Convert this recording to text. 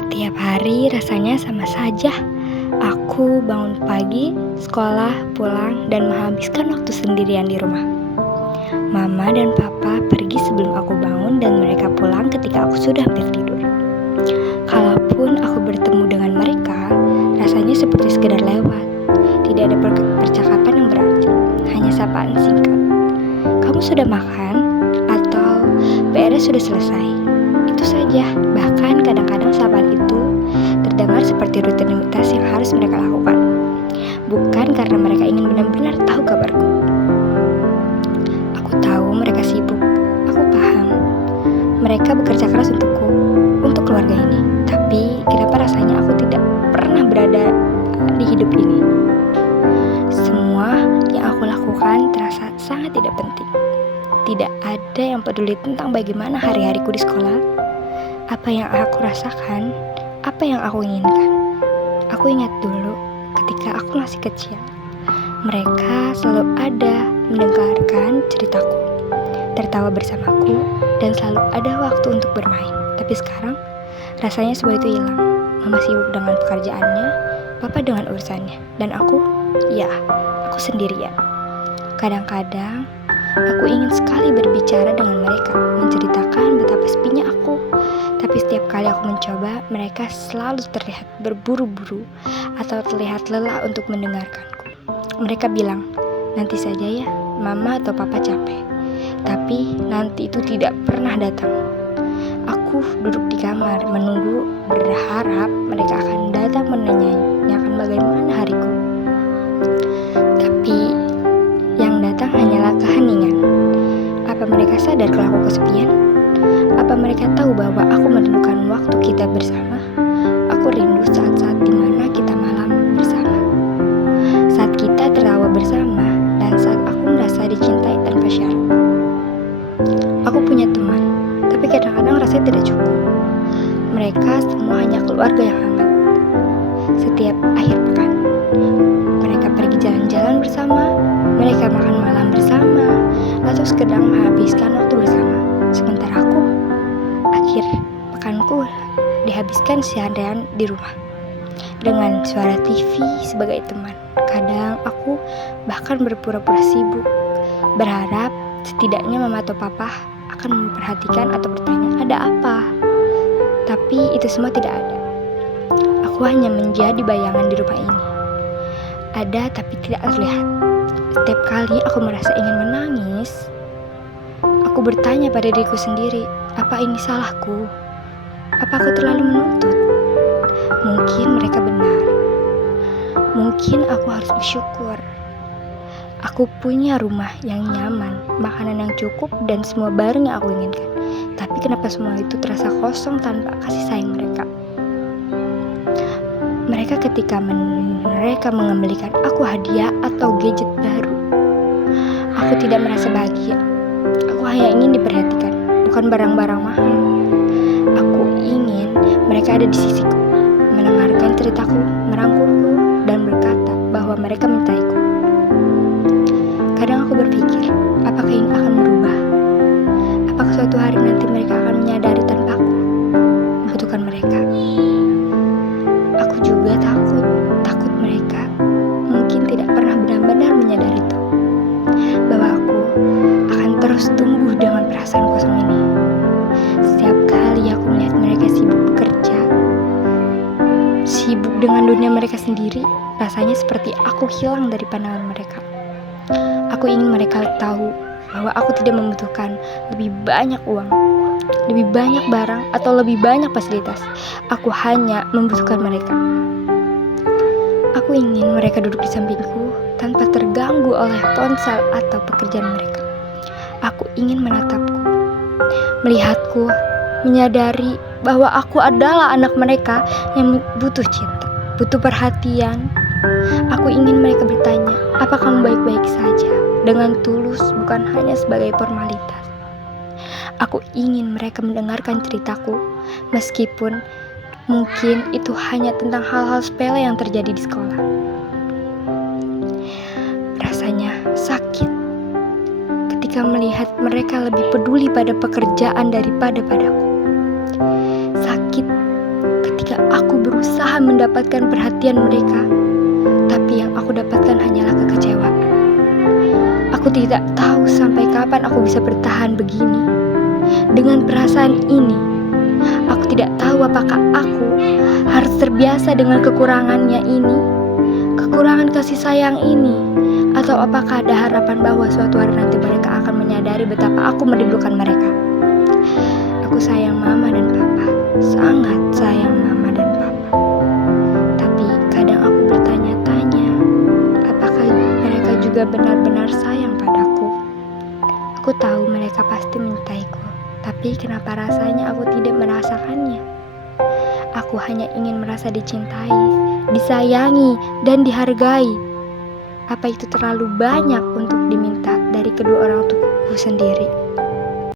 Setiap hari rasanya sama saja. Aku bangun pagi, sekolah, pulang, dan menghabiskan waktu sendirian di rumah. Mama dan papa pergi sebelum aku bangun dan mereka pulang ketika aku sudah hampir tidur. Kalaupun aku bertemu dengan mereka, rasanya seperti sekedar lewat. Tidak ada percakapan yang berarti, hanya sapaan singkat. Kamu sudah makan? Atau PR sudah selesai? Itu saja. Bahkan kadang-kadang sapaan itu terdengar seperti rutinitas yang harus mereka lakukan. Bukan karena mereka ingin benar-benar tahu kabarku. Aku tahu mereka sibuk. Aku paham. Mereka bekerja keras untukku, untuk keluarga ini. Tapi kenapa rasanya aku tidak pernah berada di hidup ini? Semua yang aku lakukan terasa sangat tidak penting. Tidak ada yang peduli tentang bagaimana hari-hariku di sekolah, apa yang aku rasakan, apa yang aku inginkan. Aku ingat dulu ketika aku masih kecil, mereka selalu ada mendengarkan ceritaku, tertawa bersamaku, dan selalu ada waktu untuk bermain. Tapi sekarang, rasanya semua itu hilang. Mama sibuk dengan pekerjaannya, papa dengan urusannya, dan aku sendirian. Kadang-kadang, aku ingin sekali berbicara dengan mereka, menceritakan betapa sepinya aku. Tapi setiap kali aku mencoba, mereka selalu terlihat berburu-buru atau terlihat lelah untuk mendengarkanku. Mereka bilang, nanti saja ya, mama atau papa capek. Tapi nanti itu tidak pernah datang. Aku duduk di kamar menunggu, berharap mereka akan datang menanyakan bagaimana hariku. Tapi yang datang hanyalah keheningan. Apa mereka sadar kalau aku kesepian? Apa mereka tahu bahwa aku merindukan waktu kita bersama? Aku rindu saat-saat dimana kita malam bersama, saat kita tertawa bersama, dan saat aku merasa dicintai tanpa syarat. Aku punya teman, tapi kadang-kadang rasanya tidak cukup. Mereka semua hanya keluarga yang hangat. Setiap akhir pekan, mereka pergi jalan-jalan bersama, mereka makan malam bersama, atau sekedar menghabiskan waktu bersama. Sementara aku, akhir pekanku dihabiskan seharian di rumah dengan suara TV sebagai teman. Kadang aku bahkan berpura-pura sibuk, berharap setidaknya mama atau papa akan memperhatikan atau bertanya, ada apa? Tapi itu semua tidak ada. Aku hanya menjadi bayangan di rumah ini. Ada tapi tidak terlihat. Setiap kali aku merasa ingin menangis, aku bertanya pada diriku sendiri, apa ini salahku? Apa aku terlalu menuntut? Mungkin mereka benar. Mungkin aku harus bersyukur. Aku punya rumah yang nyaman, makanan yang cukup, dan semua barang yang aku inginkan. Tapi kenapa semua itu terasa kosong tanpa kasih sayang mereka? Mereka ketika mereka mengembalikan aku hadiah atau gadget baru, aku tidak merasa bahagia. Aku hanya ingin diperhatikan, bukan barang-barang mahal. Aku ingin mereka ada di sisiku, mendengarkan ceritaku, merangkulku, dan berkata bahwa mereka mencintaiku. Kadang aku berpikir, apakah ini akan berubah? Apakah suatu hari nanti mereka akan menyadari tanpa aku membutuhkan mereka? Aku juga takut mereka mungkin tidak pernah benar-benar menyadari itu, bahwa aku akan terus tumbuh dengan perasaan kosong ini. Setiap kali aku melihat mereka sibuk bekerja, sibuk dengan dunia mereka sendiri, rasanya seperti aku hilang dari pandangan mereka. Aku ingin mereka tahu bahwa aku tidak membutuhkan lebih banyak uang, lebih banyak barang, atau lebih banyak fasilitas. Aku hanya membutuhkan mereka. Aku ingin mereka duduk di sampingku tanpa terganggu oleh ponsel atau pekerjaan mereka. Aku ingin menatapku, melihatku, menyadari bahwa aku adalah anak mereka yang butuh cinta, butuh perhatian. Aku ingin mereka bertanya, apa kamu baik-baik saja? Dengan tulus, bukan hanya sebagai formalitas. Aku ingin mereka mendengarkan ceritaku, meskipun mungkin itu hanya tentang hal-hal sepele yang terjadi di sekolah. Rasanya sakit ketika melihat mereka lebih peduli pada pekerjaan daripada padaku. Sakit ketika aku berusaha mendapatkan perhatian mereka, tapi yang aku dapatkan hanyalah kekecewaan. Aku tidak tahu sampai kapan aku bisa bertahan begini. Dengan perasaan ini, aku tidak tahu apakah aku harus terbiasa dengan kekurangannya ini, kekurangan kasih sayang ini, atau apakah ada harapan bahwa suatu hari nanti mereka akan menyadari betapa aku merindukan mereka. Aku sayang mama dan papa, sangat sayang mama dan papa. Tapi kadang aku bertanya-tanya, apakah mereka juga benar-benar sayang padaku? Aku tahu mereka pasti mencintaiku, tapi kenapa rasanya aku tidak merasakannya? Aku hanya ingin merasa dicintai, disayangi, dan dihargai. Apa itu terlalu banyak untuk diminta dari kedua orang tuaku sendiri?